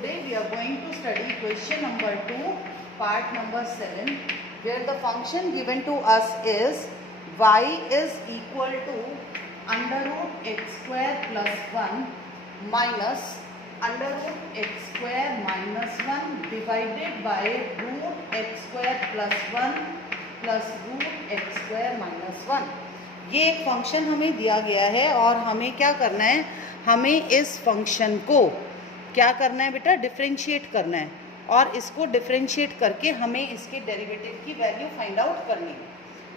today we are going to study question number 2, part number 7, where the function given to us is y is equal to under root x square plus 1 minus under root x square minus 1 divided by root x square plus 1 plus root x square minus 1. ये एक function हमें दिया गया है और हमें क्या करना है, हमें इस फंक्शन को क्या करना है बेटा, डिफरेंशिएट करना है और इसको डिफरेंशिएट करके हमें इसके डेरिवेटिव की वैल्यू फाइंड आउट करनी है.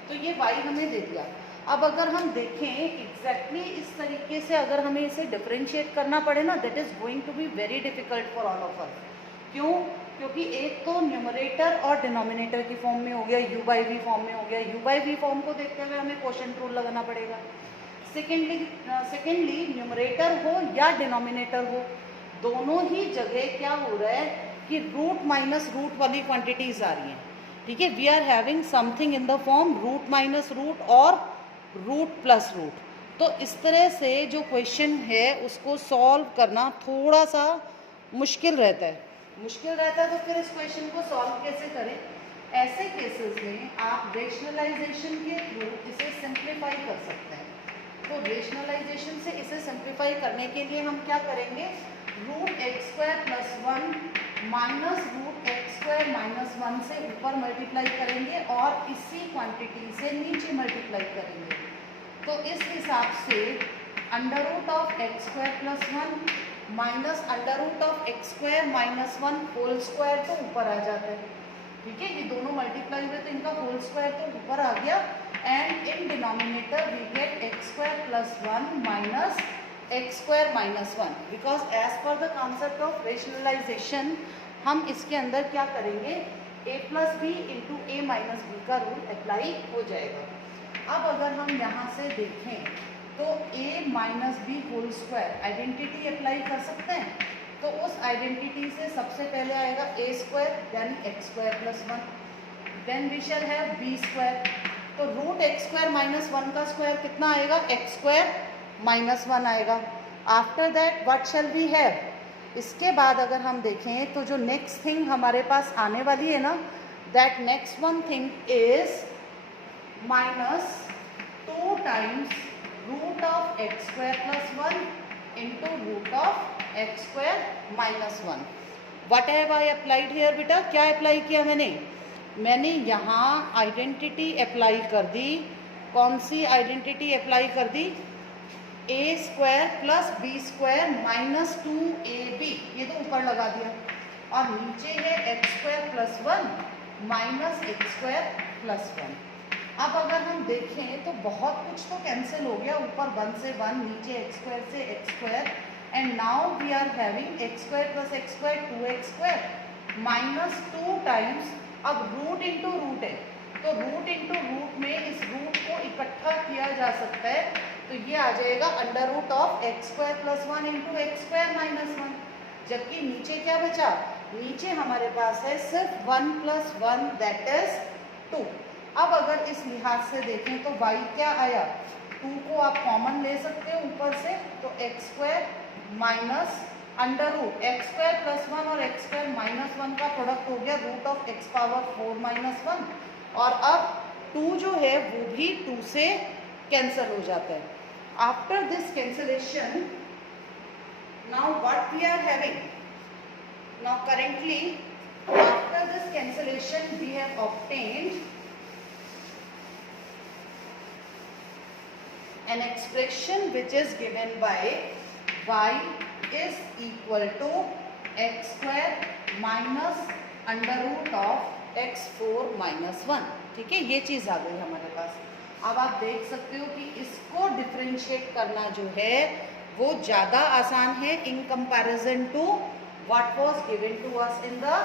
तो ये y हमें दे दिया. अब अगर हम देखें एग्जैक्टली इस तरीके से अगर हमें इसे डिफरेंशिएट करना पड़े ना, that is going to be very difficult for all of us. क्यों? क्योंकि एक तो न्यूमरेटर और डिनोमिनेटर की फॉर्म में हो गया, u बाई वी फॉर्म में हो गया. u बाई वी फॉर्म को देखते हुए हमें क्वोशिएंट रूल लगाना पड़ेगा. सेकेंडली न्यूमरेटर हो या डिनोमिनेटर हो, दोनों ही जगह क्या हो रहा है कि रूट माइनस रूट वाली क्वांटिटीज आ रही हैं. ठीक है, we are having something in the form root minus root और रूट प्लस रूट. तो इस तरह से जो क्वेश्चन है उसको सॉल्व करना थोड़ा सा मुश्किल रहता है. तो फिर इस क्वेश्चन को सॉल्व कैसे करें? ऐसे केसेस में आप रेशनलाइजेशन के थ्रू इसे सिंप्लीफाई कर सकते हैं. तो रेशनलाइजेशन से इसे सिंप्लीफाई करने के लिए हम क्या करेंगे, root x square plus 1 minus root x square minus 1 से ऊपर मल्टीप्लाई करेंगे और इसी क्वांटिटी से नीचे मल्टीप्लाई करेंगे. तो इस हिसाब से under root of x square plus 1 minus under root of x square minus 1 whole square तो ऊपर आ जाता है. ठीक है, ये दोनों मल्टीप्लाई हुए तो इनका होल स्क्वायर तो ऊपर आ गया. And in denominator we get X square plus 1 minus x square minus 1. Because as per the concept of rationalization हम इसके अंदर क्या करेंगे, a plus B into A minus B का रूल अप्लाई हो जाएगा. अब अगर हम यहाँ से देखें तो a minus B whole square identity apply कर सकते हैं. तो उस आइडेंटिटी से सबसे पहले आएगा a square then X square plus 1 then we shall have b square. तो रूट एक्स स्क्वायर माइनस 1 का स्क्वायर कितना आएगा, एक्स स्क्वायर माइनस 1 आएगा. After that what shall we have, इसके बाद अगर हम देखें तो जो नेक्स्ट थिंग हमारे पास आने वाली है ना, that next one thing is minus 2 times root of x square plus 1 into root of x square minus 1. What have I applied here बेटा, क्या अप्लाई किया मैंने यहाँ आइडेंटिटी अप्लाई कर दी. कौन सी आइडेंटिटी अप्लाई कर दी, a square plus b square minus 2ab, ये तो ऊपर लगा दिया. और नीचे है x square plus 1 minus x square plus 1. अब अगर हम देखें तो बहुत कुछ तो कैंसिल हो गया, ऊपर 1 से 1, नीचे एक्स स्क्वायर से X square. And now we are having X square plus x square 2x square minus 2 times. अब रूट इंटू रूट है तो रूट इंटू रूट में इस रूट को इकट्ठा किया जा सकता है. तो ये आ जाएगा under root of x square plus 1 into x square minus 1. जबकि नीचे क्या बचा, नीचे हमारे पास है सिर्फ 1 प्लस 1 दैट इज 2. अब अगर इस लिहाज से देखें तो y क्या आया, 2 को आप कॉमन ले सकते हो ऊपर से, तो x square minus under root x square plus 1 और एक्स स्क्वायर माइनस 1 का प्रोडक्ट हो गया root of x power 4 minus 1. और अब 2 जो है वो भी 2 से कैंसिल हो जाता है. After this cancellation now what we are having, now currently after this cancellation we have obtained an expression which is given by y is equal to x square minus under root of x4 minus 1. ठीक है, ये चीज़ आ गई हमारे पास. अब आप देख सकते हो कि इसको डिफरेंशिएट करना जो है वो ज़्यादा आसान है in comparison to what was given to us in the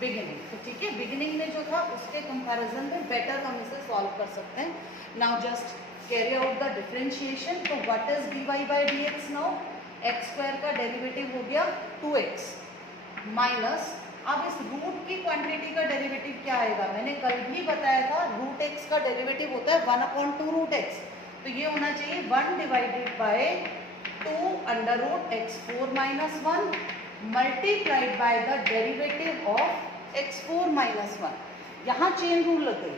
beginning. तो ठीक है, बिगिनिंग में जो था उसके कंपैरिजन में बेटर हम इसे सॉल्व कर सकते हैं. Now just carry out the differentiation. तो what is d y by d x, now x square का डेरिवेटिव हो गया 2x माइनस, अब इस रूट की क्वांटिटी का डेरिवेटिव क्या आएगा, मैंने कल भी बताया था रूट एक्स का डेरिवेटिव होता है 1/2 रूट एक्स. तो ये होना चाहिए 1 divided by 2 under root x4 minus 1 multiplied by the derivative of x4 minus 1। यहाँ चेन रूल लग गई,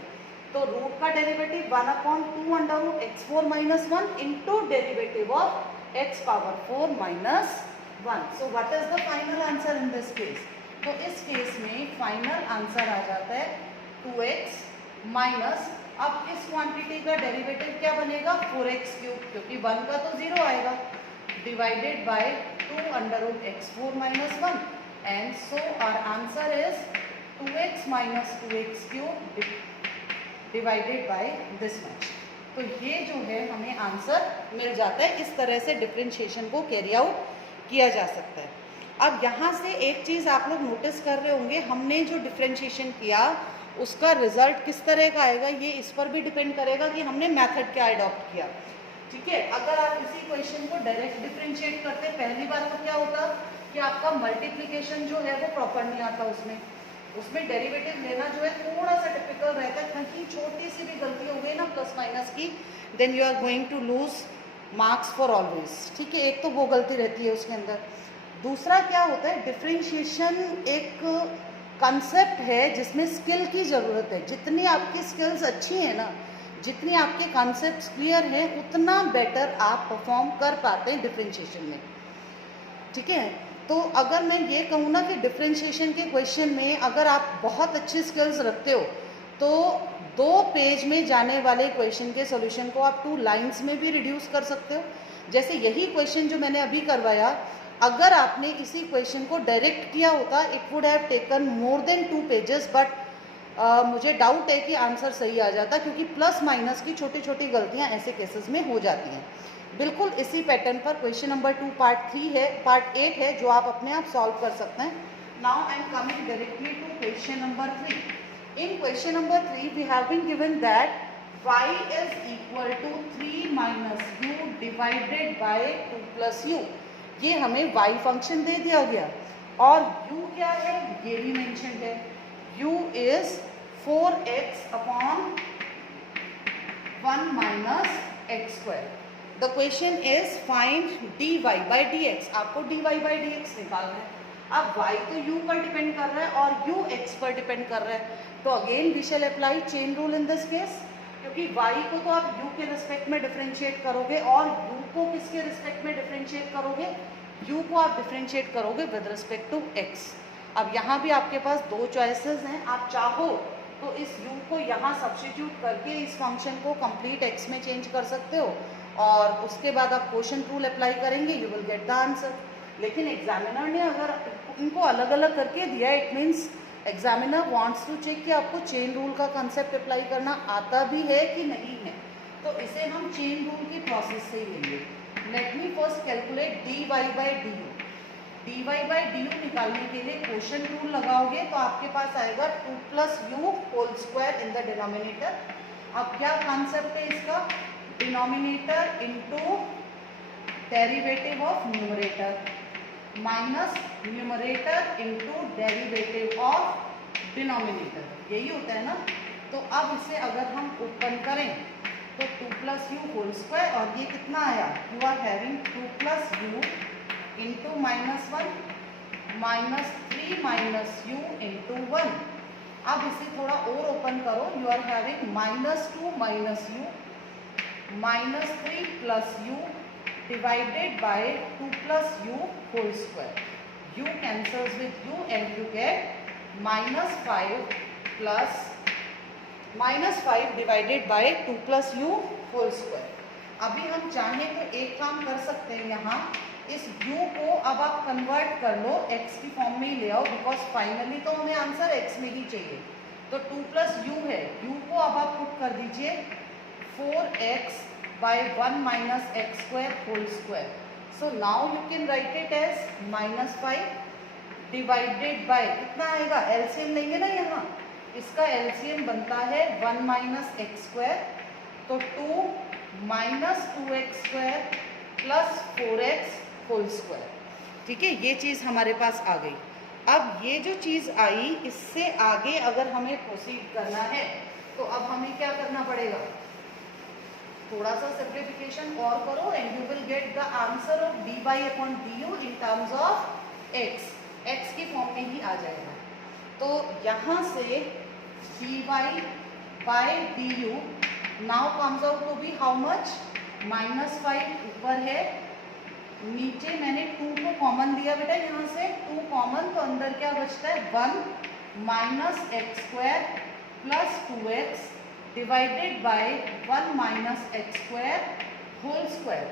तो रूट का derivative 1/2 under root x4 minus 1 into derivative of x power 4 minus 1। So what is the final answer in this case? तो इस case में final answer आ जाता है 2x माइनस, अब इस क्वांटिटी का डेरिवेटिव क्या बनेगा 4x क्यूब, क्योंकि 1 का तो 0 आएगा, divided by 2 under root x4 minus 1, and so our answer is 2x minus 2x cube divided by this much. तो ये जो है हमें आंसर मिल जाता है। इस तरह से डिफरेंशिएशन को कैरी आउट किया जा सकता है। अब यहाँ से एक चीज़ आप लोग नोटिस कर रहे होंगे, हमने जो डिफरेंशिएशन किया उसका रिजल्ट किस तरह का आएगा ये इस पर भी डिपेंड करेगा कि हमने मेथड क्या अडॉप्ट किया। ठीक है, अगर आप इसी क्वेश्चन को डायरेक्ट डिफरेंशिएट करते पहली बार तो क्या होता कि आपका मल्टीप्लिकेशन जो है वो प्रॉपर नहीं आता, उसमें डेरिवेटिव लेना जो है थोड़ा सा टिपिकल रहता है, कहीं छोटी सी भी गलती हो गई ना प्लस माइनस की, then you are going to lose marks for always. ठीक है, एक तो वो गलती रहती है उसके अंदर। दूसरा क्या होता है, डिफरेंशिएशन एक कंसेप्ट है जिसमें स्किल की ज़रूरत है। जितनी आपकी स्किल्स अच्छी हैं ना, जितनी आपके कॉन्सेप्ट्स क्लियर हैं, उतना बेटर आप परफॉर्म कर पाते हैं डिफरेंशिएशन में। ठीक है, तो अगर मैं ये कहूँ ना कि डिफरेंशिएशन के क्वेश्चन में अगर आप बहुत अच्छी स्किल्स रखते हो तो 2 पेज में जाने वाले क्वेश्चन के सॉल्यूशन को आप 2 लाइंस में भी रिड्यूस कर सकते हो। जैसे यही क्वेश्चन जो मैंने अभी करवाया, अगर आपने इसी क्वेश्चन को डायरेक्ट किया होता it would have taken more than 2 pages, but मुझे डाउट है कि आंसर सही आ जाता, क्योंकि प्लस माइनस की छोटी छोटी गलतियां ऐसे केसेस में हो जाती हैं। बिल्कुल इसी पैटर्न पर क्वेश्चन नंबर 2 पार्ट 8 है जो आप अपने आप सॉल्व कर सकते हैं। Now I am coming directly to question number 3। In question number 3 we have been given that y is equal to 3 minus u divided by 2 plus u। ये हमें y फंक्शन दे दिया गया और u क्या है ये भी मेंशन है, u is 4x upon 1 minus x square। The question is find dy by dx। आपको dy by dx निकालना है। अब y तो u पर डिपेंड कर रहा है और u x पर डिपेंड कर रहा है, तो again we shall apply chain rule in this case, क्योंकि y को तो आप u के रिस्पेक्ट में डिफरेंशिएट करोगे और u को किसके रिस्पेक्ट में डिफरेंशिएट करोगे, u को आप डिफरेंशिएट करोगे विद रिस्पेक्ट टू x। अब यहाँ भी आपके पास 2 चॉइसेस हैं, आप चाहो तो इस u को यहाँ सब्स्टिट्यूट करके इस फंक्शन को कंप्लीट x में चेंज कर सकते हो और उसके बाद आप क्वोशंट रूल अप्लाई करेंगे, you will get the answer. लेकिन एग्जामिनर ने अगर इनको अलग अलग करके दिया, it means examiner wants to check कि आपको चेन रूल का कंसेप्ट अप्लाई करना आता भी है कि नहीं है, तो इसे हम चेन रूल की प्रोसेस से ही लेंगे। Let me first calculate dy by du। dy by du निकालने के लिए क्वोशंट रूल लगाओगे तो आपके पास आएगा 2 plus u whole square in the denominator. अब क्या कॉन्सेप्ट है इसका, denominator into derivative of numerator minus numerator into derivative of denominator, यही होता है ना। तो अब इसे अगर हम ओपन करें तो 2 plus u होल स्क्वायर और ये कितना आया, you are having 2 plus u into -1 -3 minus u into 1। अब इसे थोड़ा और ओपन करो, you are having -2 minus u -3 plus u divided by 2 plus u whole square। u cancels with u and you get -5 plus -5 divided by 2 plus u whole square। अभी हम चाहें तो एक काम कर सकते हैं, यहाँ इस u को अब आप कन्वर्ट कर लो x की फॉर्म में ही ले आओ, बिकॉज फाइनली तो हमें आंसर x में ही चाहिए। तो 2 plus u है, u को अब आप पुट कर दीजिए 4x by 1 minus x square whole square। So now you can write it as -5 divided by कितना आएगा, LCM लेंगे ना यहाँ, इसका LCM बनता है 1 minus x square, तो 2 minus 2x square plus 4x whole square। ठीक है, ये चीज़ हमारे पास आ गई। अब ये जो चीज़ आई, इससे आगे अगर हमें प्रोसीड करना है तो अब हमें क्या करना पड़ेगा, थोड़ा सा सिंप्लीफिकेशन और करो and you will get the answer of dy upon du in terms of x। आ जाएगा। तो यहाँ से dy by du now comes out to be how much, -5 ऊपर है, नीचे मैंने 2 को कॉमन लिया बेटा, यहाँ से 2 कॉमन, तो अंदर क्या बचता है 1 minus x square plus 2x divided by 1 minus x square whole square.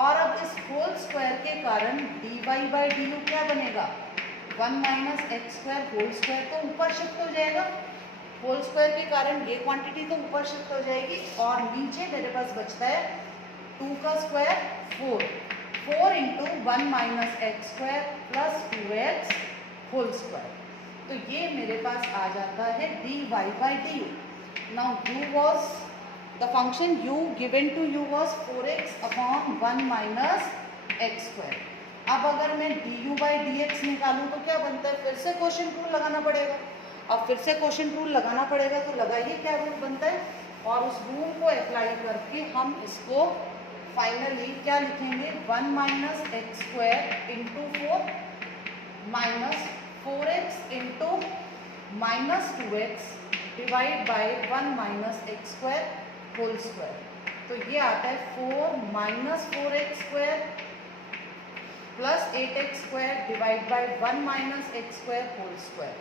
और अब इस होल स्क्वायर के कारण dy बाई du क्या बनेगा, 1 minus x square whole square, तो ऊपर शिफ्ट हो जाएगा, होल स्क्वायर के कारण ये क्वांटिटी तो ऊपर शिफ्ट हो जाएगी। और नीचे मेरे पास बचता है 2 का square 4 into 1 minus x square plus 2x whole square. तो ये मेरे पास आ जाता है dy by du। Now u was the function u given to u was 4x upon 1 minus x square. अब अगर मैं du बाई dx निकालूं तो क्या बनता है, फिर से क्वोशिएंट रूल लगाना पड़ेगा। अब फिर से क्वोशिएंट रूल लगाना पड़ेगा, तो लगाइए क्या रूल बनता है, और उस रूल को अप्लाई करके हम इसको फाइनली क्या लिखेंगे, 1 minus x square into 4 minus 4x into minus 2x divide by 1 minus x square whole square. तो ये आता है 4 minus 4x square plus 8x square divide by 1 minus x square whole square.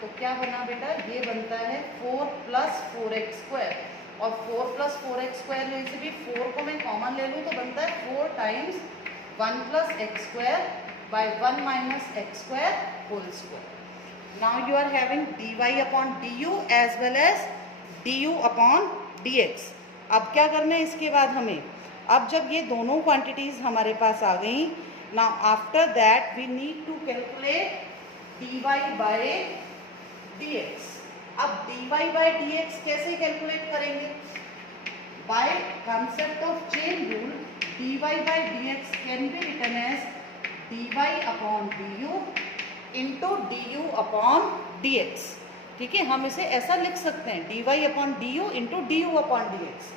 तो क्या बना बेटा, ये बनता है 4 प्लस 4x स्क्वायर, और 4 प्लस 4x स्क्वायर में से भी 4 को मैं कॉमन ले लूँ तो बनता है 4 times 1 plus x square by 1 minus x square whole square. Now you are having dy upon du as well as du upon dx। अब क्या करना है इसके बाद हमें, अब जब ये दोनों क्वांटिटीज हमारे पास आ गई, now after that we need to calculate dy by dx। अब dy बाय dx कैसे कैलकुलेट करेंगे, by concept of chain rule dy by dx can be written as dy upon du into du upon dx। ठीक है, हम इसे ऐसा लिख सकते हैं dy upon du into du upon dx।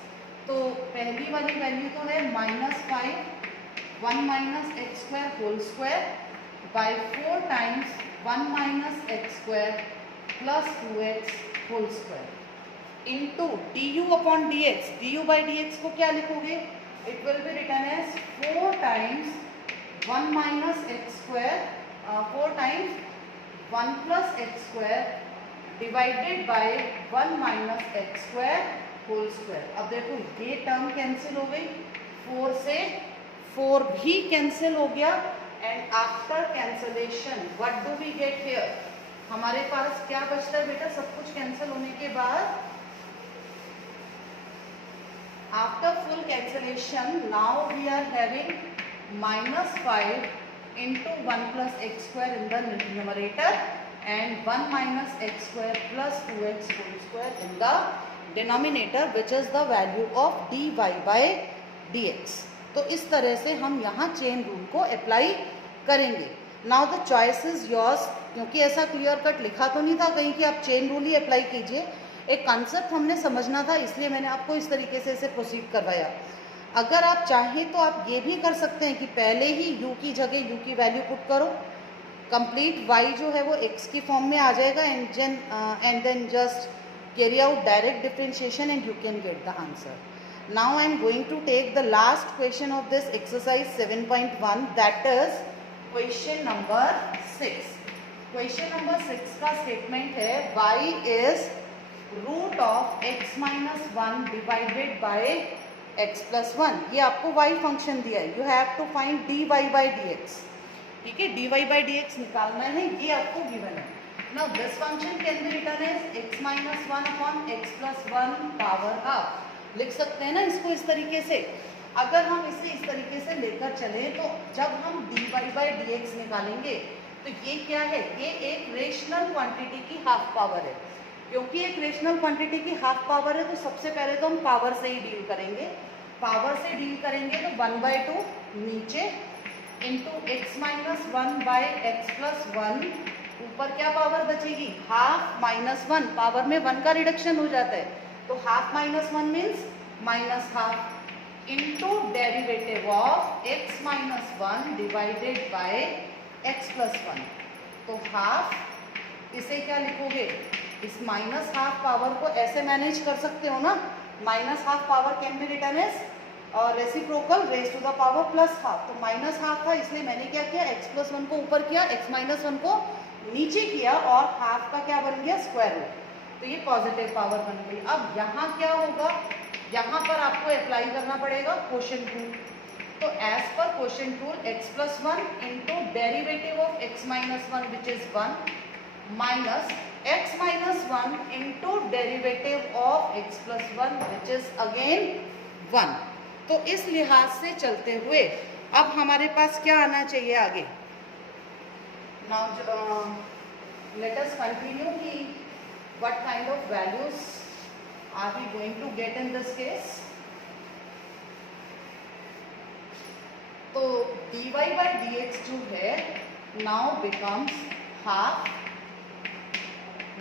तो पहली वाली वैल्यू तो है -5 1 minus x square whole square by 4 times 1 minus x square plus 2x whole square into du upon dx। du by dx को क्या लिखोगे, it will be written as 4 times 1 minus x square 4 times 1 plus x square divided by 1 minus x square whole square. अब देखो ये term cancel हो गई, 4 से 4 भी कैंसिल हो गया, and after cancellation what do we get here, हमारे पास क्या बचता है बेटा, सब कुछ कैंसिल होने के बाद after full cancellation now we are having -5 into 1 plus x square in the numerator and 1 minus x square plus 2x whole square in the denominator which is the value of dy by dx। तो इस तरह से हम यहाँ chain rule को apply करेंगे। Now the choice is yours, क्योंकि ऐसा क्लियर कट लिखा तो नहीं था कहीं कि आप चेन रूल ही अप्लाई कीजिए, एक कंसेप्ट हमने समझना था, इसलिए मैंने आपको इस तरीके से इसे प्रोसीड करवाया। अगर आप चाहें तो आप ये भी कर सकते हैं कि पहले ही u की जगह u की वैल्यू पुट करो, कंप्लीट y जो है वो x की फॉर्म में आ जाएगा, and then just carry out direct differentiation and you can get the answer. Now I am going to take the last question of this exercise 7.1, that is question number 6. Question number 6 का statement है y is root of x minus 1 divided by x plus 1। ये आपको y function दिया है, you have to find dy by dx। ठीक है, dy by dx निकालना है, ये आपको given है। Now this function can be written as x minus 1 upon x plus 1 power half। लिख सकते हैं ना इसको इस तरीके से। अगर हम इसे इस तरीके से लेकर चले तो जब हम dy बाई dx निकालेंगे तो ये क्या है, ये एक रेशनल क्वांटिटी की हाफ पावर है। क्योंकि एक रेशनल क्वांटिटी की हाफ पावर है तो सबसे पहले तो हम पावर से ही डील करेंगे। पावर से डील करेंगे तो 1/2 नीचे into x minus 1 by x plus 1, ऊपर क्या पावर बचेगी, हाफ माइनस 1, पावर में 1 का रिडक्शन हो जाता है तो half minus 1 means minus half into derivative of x minus 1 divided bye x plus 1। तो हाफ इसे क्या लिखोगे, इस माइनस हाफ पावर को ऐसे मैनेज कर सकते हो ना, minus half power can be written as reciprocal raise to the power plus half. तो माइनस हाफ था इसलिए मैंने क्या किया, x प्लस 1 को ऊपर किया, x माइनस 1 को नीचे किया और हाफ का क्या बन गया, स्क्वायर रूट। तो ये पॉजिटिव पावर बन गई। अब यहाँ क्या होगा, यहाँ पर आपको अप्लाई करना पड़ेगा क्वोशिएंट रूल। तो as per quotient rule x plus 1 into derivative of x minus 1 which is 1 minus x minus 1 into derivative of x plus 1 which is again 1। तो इस लिहाज से चलते हुए अब हमारे पास क्या आना चाहिए आगे। नाउ लेट अस कंटिन्यू कि what kind of values are we going to get in this case. तो dy by dx जो है now becomes half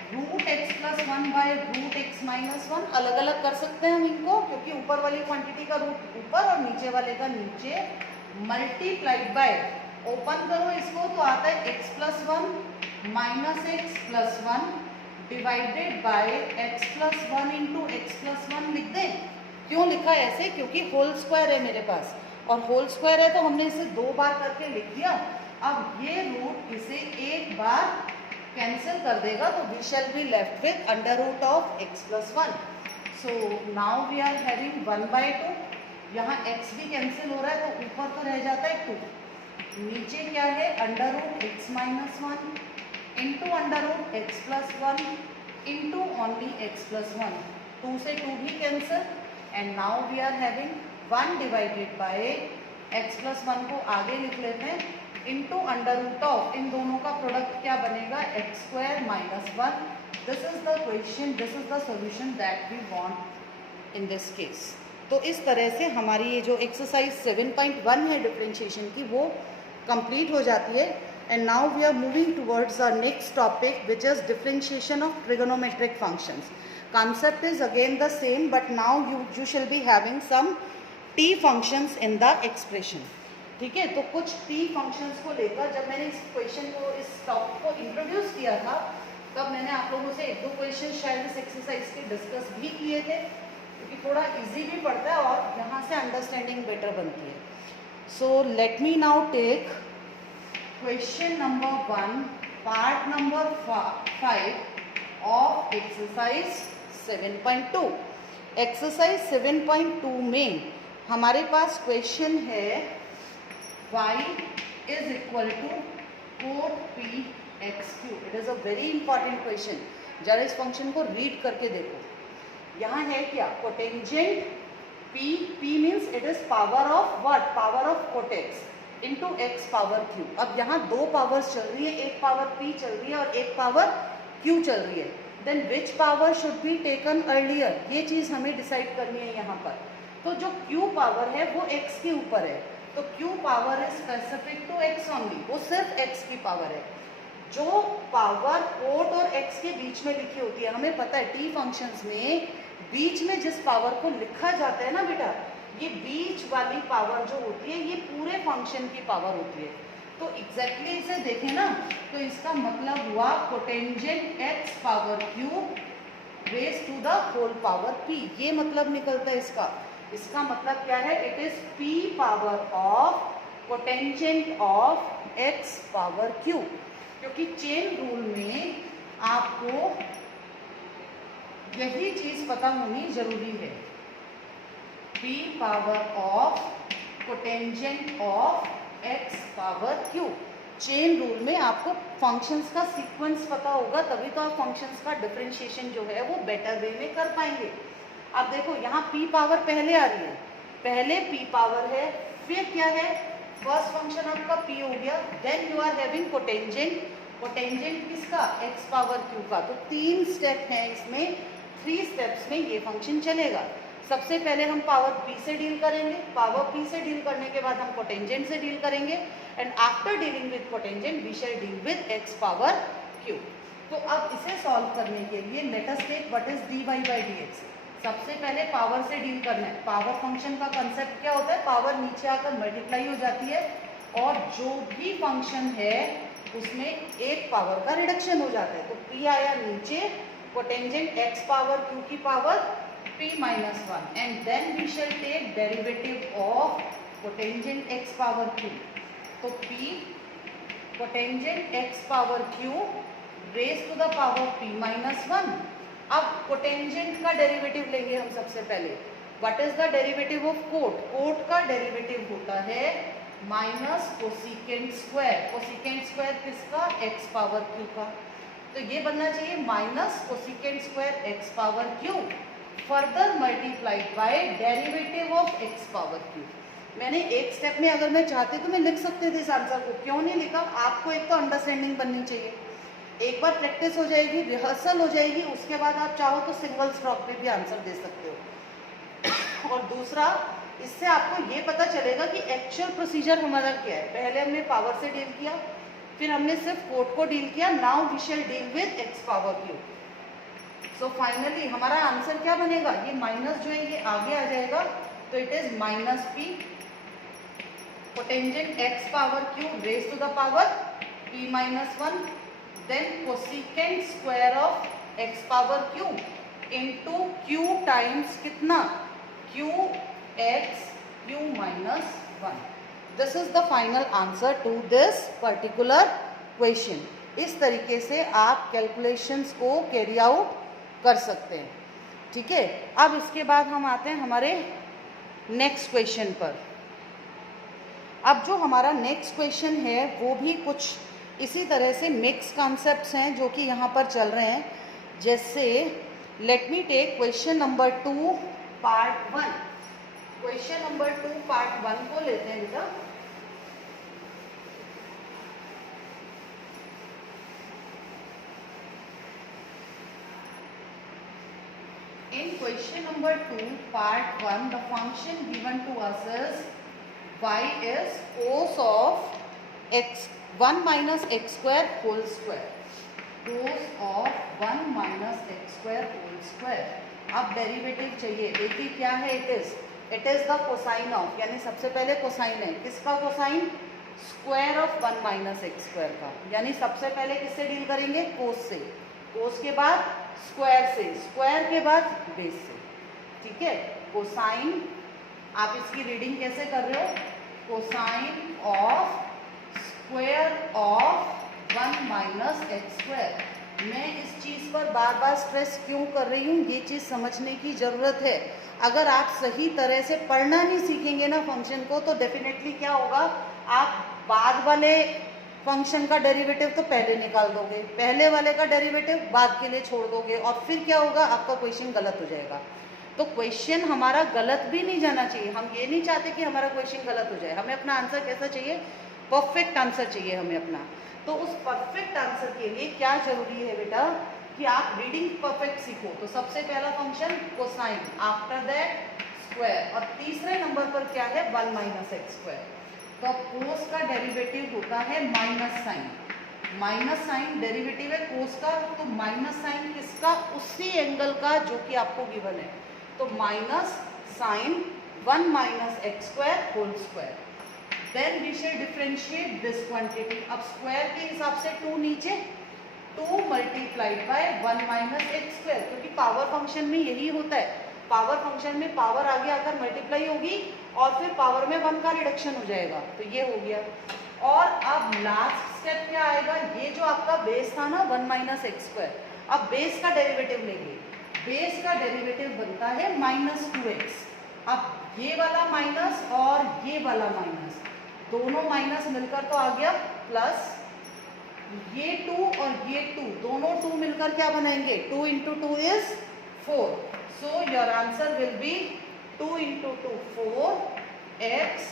root x plus 1 by root x minus 1। अलग अलग कर सकते हैं हम इनको, क्योंकि ऊपर वाली क्वांटिटी का रूट ऊपर और नीचे वाले का नीचे, मल्टीप्लाइड बाय, ओपन करो इसको तो आता है x plus 1 minus x plus 1 divided by x plus 1 into x plus 1 लिख दें। क्यों लिखा ऐसे, क्योंकि होल स्क्वायर है मेरे पास और होल स्क्वायर है तो हमने इसे 2 बार करके लिख दिया। अब ये रूट इसे एक बार कैंसिल कर देगा तो we shall be left with under root of x plus 1। So now we are having 1 by 2, यहाँ x भी कैंसिल हो रहा है तो ऊपर तो रह जाता है 2, नीचे क्या है under root x minus 1 into under root x plus 1 into only x plus 1, 2 से 2 भी cancel and now we are having 1 divided by x plus 1 को आगे लिख लेते हैं इंटू अंडर रूट ऑफ, इन दोनों का प्रोडक्ट क्या बनेगा, x square minus 1। This is the question, this is the solution that we want in this case. तो इस तरह से हमारी ये जो एक्सरसाइज 7.1 है डिफरेंशिएशन की वो कंप्लीट हो जाती है। And now we are moving towards our next topic which is differentiation of trigonometric functions. concept is again the same but now you shall be having some t functions in the expression। ठीक है, तो कुछ t functions को लेकर जब मैंने इस question को, इस टॉपिक को इंट्रोड्यूस किया था तब मैंने आप लोगों से 1-2 क्वेश्चन शायद इस एक्सरसाइज के डिस्कस भी किए थे, क्योंकि थोड़ा इजी भी पड़ता है और यहाँ से अंडरस्टैंडिंग बेटर बनती है। So let me now take question number 1 part number 5 of exercise 7.2। Exercise 7.2 में हमारे पास क्वेश्चन है y is equal to 4p x cube। It is a very important question. जरा इस फंक्शन को रीड करके देखो। यहाँ है क्या, cotangent p, p means it is power of what, power of cot x into x power q. अब यहाँ 2 पावर्स चल रही है, एक पावर p चल रही है और एक पावर q चल रही है। Then which power should be taken earlier, ये चीज़ हमें डिसाइड करनी है यहाँ पर। तो जो q पावर है वो x के ऊपर है, तो q power is specific to x only, वो सिर्फ x की पावर है। जो पावर कोट और x के बीच में लिखी होती है, हमें पता है t फंक्शंस में बीच में जिस पावर को लिखा जाता है ना बेटा, ये बीच वाली पावर जो होती है ये पूरे फंक्शन की पावर होती है। तो एग्जैक्टली इसे देखें ना तो इसका मतलब हुआ cotangent x power cube raise to the whole power p, ये मतलब निकलता है इसका। इसका मतलब क्या है, it is p power of cotangent of x power cube, क्योंकि चेन रूल में आपको यही चीज पता होनी जरूरी है। p power of cotangent of x power cube. Chain rule में आपको फंक्शंस का सीक्वेंस पता होगा, तभी तो आप फंक्शंस का डिफरेंशिएशन जो है वो बेटर वे में कर पाएंगे। अब देखो यहाँ p पावर पहले आ रही है, पहले p पावर है, फिर क्या है, फर्स्ट फंक्शन आपका p हो गया, then you are having cotangent, cotangent किसका, x पावर q का। तो 3 स्टेप हैं इसमें, 3 स्टेप्स में ये फंक्शन चलेगा। सबसे पहले हम पावर p से डील करेंगे, पावर p से डील करने के बाद हम कोटेंजेंट से डील करेंगे and after dealing with cotangent we shall deal with x power q। तो अब इसे सॉल्व करने के लिए let us take what is dy by dx। सबसे पहले पावर से डील करना है। पावर फंक्शन का कंसेप्ट क्या होता है, पावर नीचे आकर मल्टीप्लाई हो जाती है और जो भी फंक्शन है उसमें एक पावर का रिडक्शन हो जाता है। तो p आया नीचे, कोटेंजेंट x पावर q की power p minus 1 and then we shall take derivative of cotangent x power q। तो p cotangent x power q raise to the power p minus 1। अब cotangent का derivative लेंगे हम सबसे पहले। What is the derivative of cot? Cot का derivative होता है minus cosecant square. Cosecant square किसका? x पावर q का। तो ये बनना चाहिए minus cosecant square x power q further multiplied by derivative of x power q। मैंने एक स्टेप में अगर मैं चाहती तो मैं लिख सकते थे इस आंसर को, क्यों नहीं लिखा? आपको एक तो अंडरस्टैंडिंग बननी चाहिए, एक बार प्रैक्टिस हो जाएगी, रिहर्सल हो जाएगी, उसके बाद आप चाहो तो सिंगल स्ट्रोक पे भी आंसर दे सकते हो। और दूसरा, इससे आपको ये पता चलेगा कि एक्चुअल प्रोसीजर हमारा क्या है। पहले हमने पावर से डील किया, फिर हमने सिर्फ कोट को डील किया, now we shall deal with x power q. So finally हमारा आंसर क्या बनेगा? ये माइनस जो है ये आगे आ जाएगा, तो it is minus p cotangent x power q raise to the power p minus 1 then cosecant square of x power q into q times कितना? q x q minus 1। This is the final answer to this particular question. इस तरीके से आप calculations को carry out कर सकते हैं। ठीक है, अब इसके बाद हम आते हैं हमारे नेक्स्ट क्वेश्चन पर। अब जो हमारा नेक्स्ट क्वेश्चन है वो भी कुछ इसी तरह से मिक्स कॉन्सेप्ट्स हैं जो कि यहाँ पर चल रहे हैं। जैसे let me take question number 2 part 1। Question number 2 part 1 को लेते हैं बेटा। In question number 2 part 1 the function given to us is y is cos of x 1 minus x square whole square, cos of 1 minus x square whole square। अब derivative चाहिए। देखिए क्या है, it is the cosine of, यानी सबसे पहले cosine है। किसका cosine? Square of 1 minus x square का। यानी सबसे पहले किससे डील करेंगे? कोस से। कोस के बाद स्क्वायर से, स्क्वायर के बाद बेस से। ठीक है, कोसाइन, आप इसकी रीडिंग कैसे कर रहे हो? Cosine of square of 1 minus x square. मैं इस चीज़ पर बार बार स्ट्रेस क्यों कर रही हूँ? ये चीज़ समझने की ज़रूरत है। अगर आप सही तरह से पढ़ना नहीं सीखेंगे ना फंक्शन को, तो डेफिनेटली क्या होगा, आप बाद वाले फंक्शन का डेरिवेटिव तो पहले निकाल दोगे, पहले वाले का डेरिवेटिव बाद के लिए छोड़ दोगे, और फिर क्या होगा, आपका क्वेश्चन गलत हो जाएगा। तो क्वेश्चन हमारा गलत भी नहीं जाना चाहिए। हम ये नहीं चाहते कि हमारा क्वेश्चन गलत हो जाए। हमें अपना आंसर कैसा चाहिए? परफेक्ट आंसर चाहिए हमें अपना। तो उस परफेक्ट आंसर के लिए क्या जरूरी है बेटा कि आप रीडिंग परफेक्ट सीखो। तो सबसे पहला function cosine, after that square, और तीसरे नंबर पर क्या है? 1 माइनस एक्स स्क्वायर। तो कोस का डेरिवेटिव होता है minus sine. Minus sine derivative है कोस का, तो माइनस साइन किसका? उसी एंगल का जो कि आपको गिवन है। तो minus sine 1 minus x square whole square. Then we shall differentiate this quantity. अब स्क्वायर के हिसाब से 2 नीचे, 2 multiplied by 1 minus x square, क्योंकि पावर फंक्शन में यही होता है। पावर फंक्शन में पावर आगे आकर मल्टीप्लाई होगी और फिर पावर में 1 का रिडक्शन हो जाएगा। तो ये हो गया। और अब लास्ट स्टेप क्या आएगा? ये जो आपका बेस था ना 1 माइनस एक्स स्क्वायर, अब बेस का डेरिवेटिव लेंगे। बेस का डेरिवेटिव बनता है माइनस 2x। अब ये वाला माइनस और ये वाला माइनस, दोनों माइनस मिलकर तो आ गया प्लस, ये 2 और ये 2, दोनों 2 मिलकर क्या बनाएंगे? 2 into 2 is 4। So your answer will be 2 into 2 4 x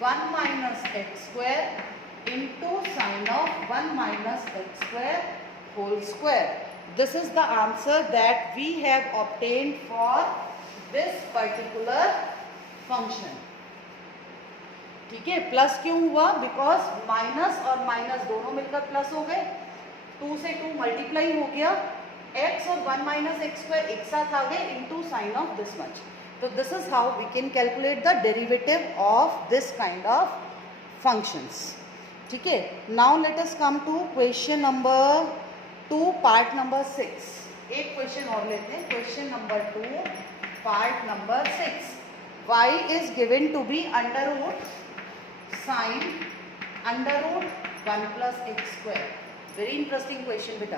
1 minus x square into sine of 1 minus x square whole square. This is the answer that we have obtained for this particular function. ठीक है, plus क्यों हुआ? Because minus और minus दोनों मिलकर plus हो गए, 2 से 2 मल्टीप्लाई हो गया, x और 1 माइनस एक्स स्क्वायर एक साथ आ गए into sine of this much. तो this is how we can calculate the derivative of this kind of functions. ठीक है, now let us come to question number 2 part number 6। एक question और लेते हैं, question number 2 part number 6। y is given to be under root sine under root 1 plus x square. Very interesting question बेटा।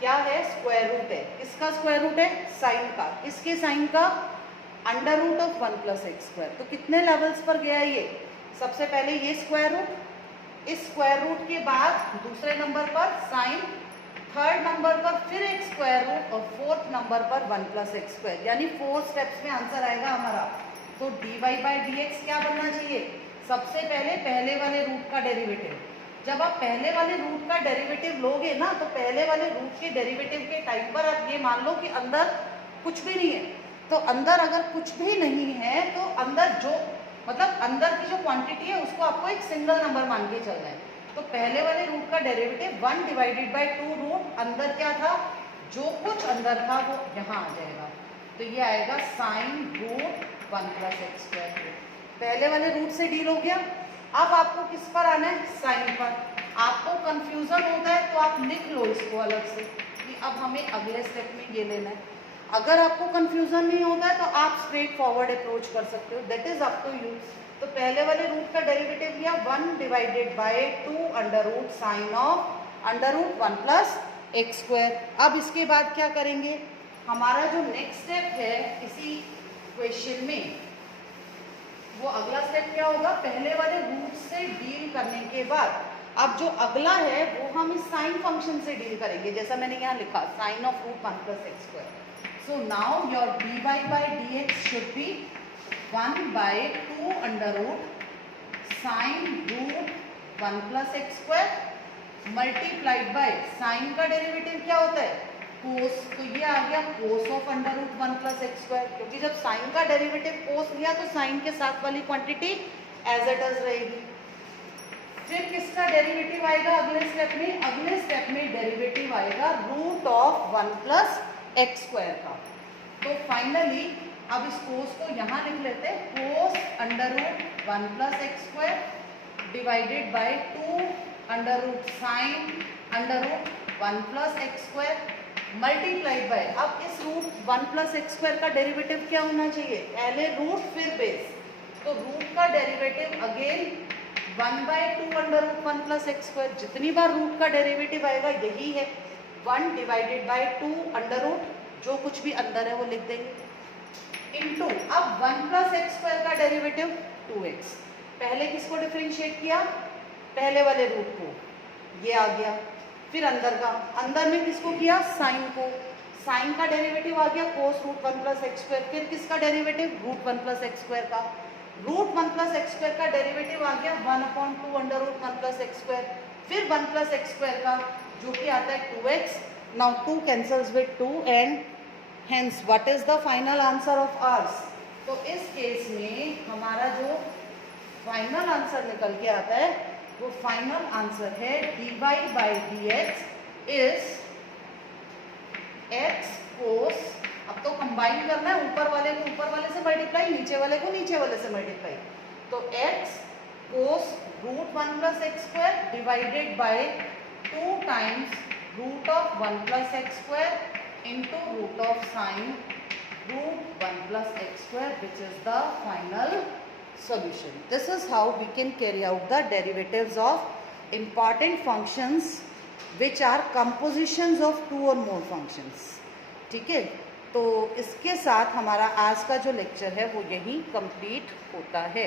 क्या है? Square root है। किसका square root है? साइन का। किसके साइन का? Under root of 1 plus x square. तो कितने लेवल्स पर गया ये? सबसे पहले ये स्क्वायर रूट, इस स्क्वायर रूट के बाद दूसरे नंबर पर साइन, थर्ड नंबर पर फिर एक स्क्वायर रूट और फोर्थ नंबर पर 1 प्लस एक्स स्क्वायर। यानी 4 स्टेप्स में आंसर आएगा हमारा। तो dy बाई डी एक्स क्या बनना चाहिए? सबसे पहले वाले रूट का डेरिवेटिव। जब आप पहले वाले रूट का डेरिवेटिव लोगे ना, तो पहले वाले रूट के डेरिवेटिव के टाइम पर आप ये मान लो कि अंदर कुछ भी नहीं है। तो अंदर अगर कुछ भी नहीं है तो अंदर जो मतलब अंदर की जो क्वांटिटी है उसको आपको एक सिंगल नंबर मान के चलना है। तो पहले वाले रूट का डेरिवेटिव 1 डिवाइडेड बाई 2 रूट अंदर क्या था? जो कुछ अंदर था वो यहाँ आ जाएगा। तो ये आएगा sine root 1 plus x square. पहले वाले रूट से डील हो गया। अब आपको किस पर आना है? साइन पर। आपको कंफ्यूजन होता है तो आप लिख लो इसको अलग से कि अब हमें अगले स्टेप में ये लेना है। अगर आपको कंफ्यूजन नहीं होता है तो आप स्ट्रेट फॉरवर्ड अप्रोच कर सकते हो, that is up to you. तो पहले वाले रूट का डेरिवेटिव लिया 1 divided by 2 under root sine of under root 1 plus x square. अब इसके बाद क्या करेंगे? हमारा जो नेक्स्ट स्टेप है इसी क्वेश्चन में, वो अगला स्टेप क्या होगा? पहले वाले रूट से डील करने के बाद अब जो अगला है वो हम इस साइन फंक्शन से डील करेंगे, जैसा मैंने यहाँ लिखा sine of root 1 plus x square. So now your dy by dx should be 1 by 2 under root sin root 1 plus x square multiplied by sin का डेरिवेटिव क्या होता है? cos। तो ये आ गया cos of under root 1 plus x square, क्योंकि जब sin का डेरिवेटिव cos लिया तो sin के साथ वाली क्वांटिटी एज इट इज रहेगी। फिर किसका डेरिवेटिव आएगा अगले स्टेप में? अगले स्टेप में डेरिवेटिव आएगा root of 1 plus x square का। तो फाइनली अब इस कोस को यहाँ लिख लेते हैं, cos under root 1 plus x square divided by 2 under root sine under root 1 plus x square multiplied by, अब इस रूट 1 प्लस एक्स स्क्वायर का डेरिवेटिव क्या होना चाहिए? पहले रूट फिर बेस। तो रूट का derivative again 1 by 2 under root 1 plus x square. जितनी बार रूट का डेरिवेटिव आएगा यही है, 1 डिवाइडेड बाय 2 अंडर रूट, जो कुछ भी अंदर है वो लिख देंगे, इनटू अब 1 प्लस एक्स स्क्वायर का डेरिवेटिव 2x। पहले किसको डिफरेंशिएट किया? पहले वाले रूट को, ये आ गया। फिर अंदर का, अंदर में किसको किया? साइन को। साइन का डेरिवेटिव आ गया cos root 1 plus x square. फिर किसका derivative? Root 1 plus x square का। रूट 1 प्लस एक्स स्क्वायर का डेरिवेटिव आ गया 1/2 under root 1 plus x square. फिर 1 प्लस एक्स स्क्वायर का जो कि आता है 2x। Now 2 cancels with 2 and hence what is the final answer of ours? तो इस केस में हमारा जो फाइनल आंसर निकल के आता है वो फाइनल आंसर है dy by dx is x cos। अब तो कंबाइन करना है, ऊपर वाले को ऊपर वाले से मल्टीप्लाई, नीचे वाले को नीचे वाले से मल्टीप्लाई। तो x cos root 1 plus x square divided by 2 times root of 1 plus x square into root of sine root 1 plus x square, which is the final solution. This is how we can carry out the derivatives of important functions which are compositions of 2 or more functions. ठीक है, तो इसके साथ हमारा आज का जो lecture है वो यही कंप्लीट होता है।